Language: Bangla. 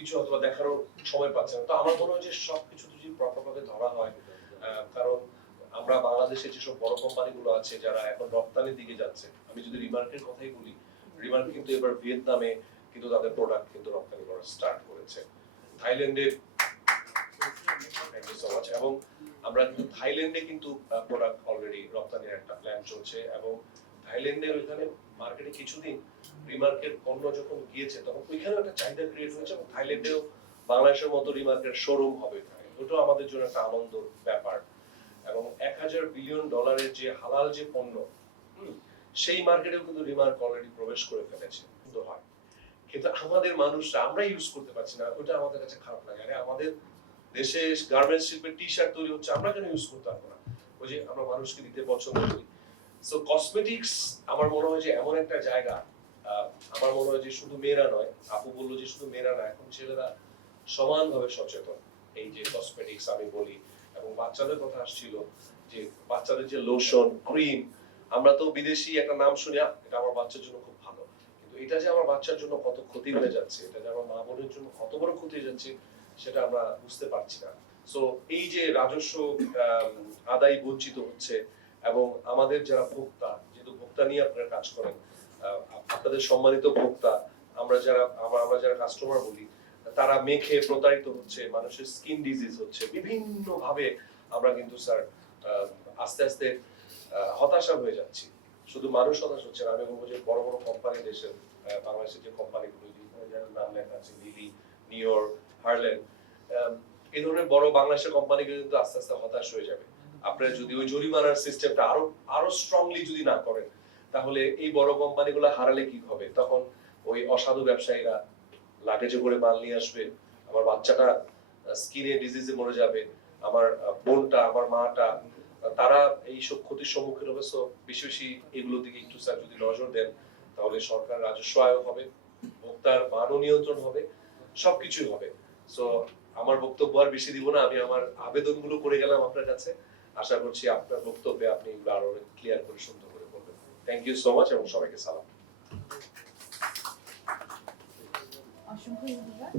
সবকিছু অথবা দেখারও সময় পাচ্ছে না। তো আমার মনে হয় যে সবকিছু যদি প্রপার ভাবে ধরা হয়, কারণ আমরা বাংলাদেশে যেসব বড় কোম্পানিগুলো আছে যারা এখন রপ্তানির দিকে যাচ্ছে, আমি যদি রিমার্কের কথাই বলি, রিমার্ক কিন্তু এবার ভিয়েতনামে কিন্তু তাদের প্রোডাক্ট কিন্তু রপ্তানি করা স্টার্ট করেছে, থাইল্যান্ডে, থ্যাংক ইউ সো মাচ, এবং আমরা কিন্তু থাইল্যান্ডে কিন্তু প্রোডাক্ট অলরেডি রপ্তানির একটা প্ল্যান চলছে, এবং থাইল্যান্ডের ওইখানে মার্কেটে কিছুদিন রিমার্কের পণ্য যখন গিয়েছে তখন ওইখানেও একটা চাহিদা ক্রিয়েট হয়েছে, এবং থাইল্যান্ডেও বাংলাদেশের মতো রিমার্কের শোরুম হবে, ওটাও আমাদের জন্য একটা আনন্দের ব্যাপার। এবং 1000 বিলিয়ন ডলারের যে হালাল যে পণ্য, সেই মার্কেটেও কিন্তু রিমার্ক অলরেডি প্রবেশ করে ফেলেছে, কিন্তু হয়, কিন্তু আমাদের মানুষরা আমরা ইউজ করতে পারছি না, ওটা আমাদের কাছে খারাপ লাগে। আরে আমাদের দেশে গার্মেন্টস শিল্পের টি শার্ট তৈরি হচ্ছে, আমরা কেন ইউজ করতে পারবো না? ওই যে আমরা মানুষকে দিতে পছন্দ করি। সো কসমেটিক্স আমার মনে হয় যে এমন একটা জায়গা, আমার মনে হয় যে শুধু মেয়েরা নয়, আপু বললো যে শুধু মেয়েরা না, এখন ছেলেরা সমানভাবে সচেতন এই যে কসমেটিক্স আমি বলি, এবং বাচ্চাদের কথা আসছিল যে বাচ্চাদের যে লোশন ক্রিম, আমরা তো বিদেশি একটা নাম শুনি এটা আমার বাচ্চার জন্য খুব ভালো, কিন্তু এটা যে আমার বাচ্চার জন্য কত ক্ষতি হয়ে যাচ্ছে, এটা যে আমার মা বোনের জন্য কত বড় ক্ষতি হয়ে যাচ্ছে, সেটা আমরা বুঝতে পারছি না। সো এই যে রাজস্ব আদায় বঞ্চিত হচ্ছে, এবং আমাদের যারা ভোক্তা, যেহেতু ভোক্তা নিয়ে আপনারা কাজ করেন, আপনাদের সম্মানিত ভোক্তা, আমরা যারা কাস্টমার বলি, তারা মেখে প্রতারিত হচ্ছে, মানুষের স্কিন ডিজিজ হচ্ছে বিভিন্ন ভাবে, আমরা কিন্তু স্যার আস্তে আস্তে হতাশা হয়ে যাচ্ছি। শুধু মানুষ হতাশ হচ্ছে না, আমি বলবো যে বড় বড় কোম্পানি দেশের, বাংলাদেশের যে কোম্পানিগুলো যার নাম লেখা আছে লিলি, নিউর, হার্ল্যান্ড, এই ধরনের বড় বাংলাদেশের কোম্পানিগুলো কিন্তু আস্তে আস্তে হতাশ হয়ে যাবে। আপনারা যদি ওই জরিমানার সিস্টেমটা আরো স্ট্রংলি যদি না করেন, তাহলে এই বড় কোম্পানিগুলো হারালে কি হবে? তখন ওই অসাধু ব্যবসায়ীরা লাগেজে করে মাল নিয়ে আসবে, আমার বাচ্চাটা স্কিনে ডিজিজে মরে যাবে, আমার বোনটা, আমার মাটা, তারা এইসব ক্ষতির সম্মুখীন হবে। সো বেশি বেশি এগুলোর দিকে একটু স্যার যদি নজর দেন, তাহলে সরকার রাজস্ব আয় হবে, ভোক্তার মানও নিয়ন্ত্রণ হবে, সবকিছুই হবে। সো আমার বক্তব্য আর বেশি দিব না, আমি আমার আবেদনগুলো করে গেলাম আপনার কাছে, আশা করছি আপনার বক্তব্যে আপনি এগুলো আরো ক্লিয়ার করে সুন্দর করে বলবেন। থ্যাংক ইউ সো মাচ, এবং সবাইকে সালাম। অসংখ্য ধন্যবাদ।